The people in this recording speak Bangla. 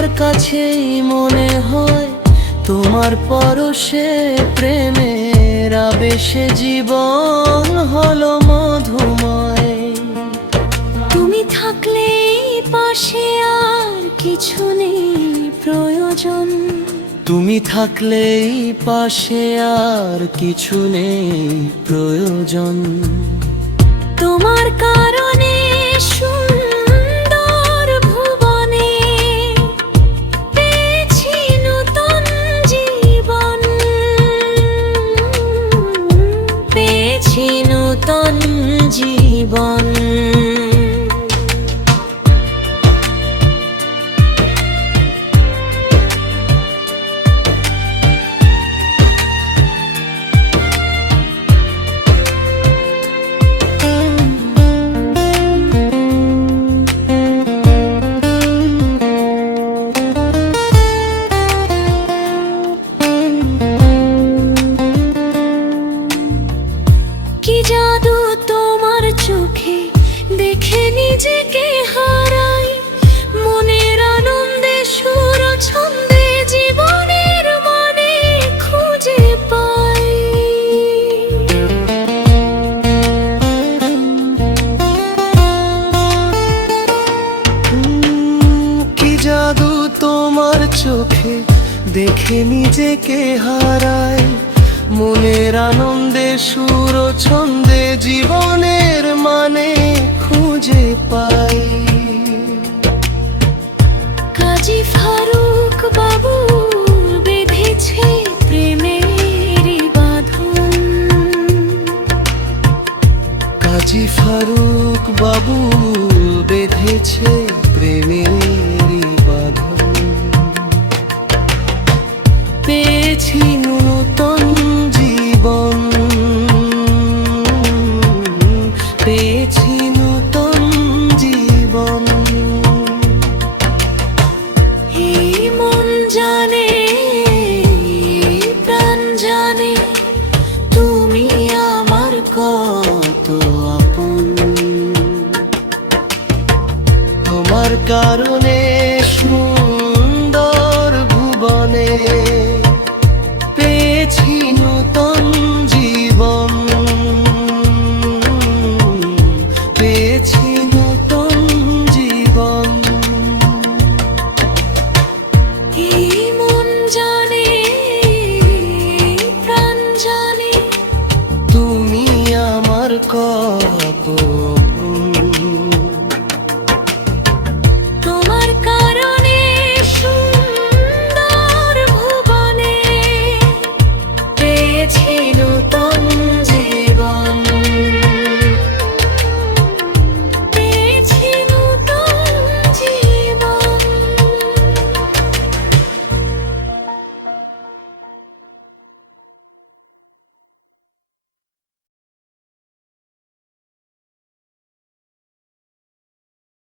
তোমার কাছেই মনে হয়, তোমার পরশে প্রেমের আবেশে জীবন হলো মধুময়। তুমি থাকলে পাশে আর কিছু নেই প্রয়োজন। তুমি থাকলেই পাশে আর কিছু নেই প্রয়োজন। তোমার কারণে সুন্দর ভুবনে পেয়েছি নতুন জীবন, পেয়েছি নতুন জীবন। কি জাদু তোমার চোখে দেখে নিজেকে হারাই, মনের আনন্দে সুর ছন্দে জীবনের মানে খুঁজে পাই। কি জাদু তোমার চোখে দেখে নিজেকে হারাই, মনের আনন্দে সুর ছন্দে জীবনের মানে খুঁজে পাই। কাজী ফারুক বাবু বেঁধেছে প্রেমের বাঁধন। কাজী ফারুক বাবু বেঁধেছে প্রেমের বাঁধন। পেয়েছি নূতন জীবন, পেয়েছি নূতন জীবন। এই মন জানে, এই প্রাণ জানে, তুমি আমার কত আপন। তোমার কারণে সুন্দর ভুবনে পেয়েছি নূতন জীবন, পেয়েছি নূতন জীবন। এই মন জানে, এই প্রাণ জানে, তুমি আমার কত আপন। তোমার কারণে সুন্দর ভুবনে পেয়েছি নতুন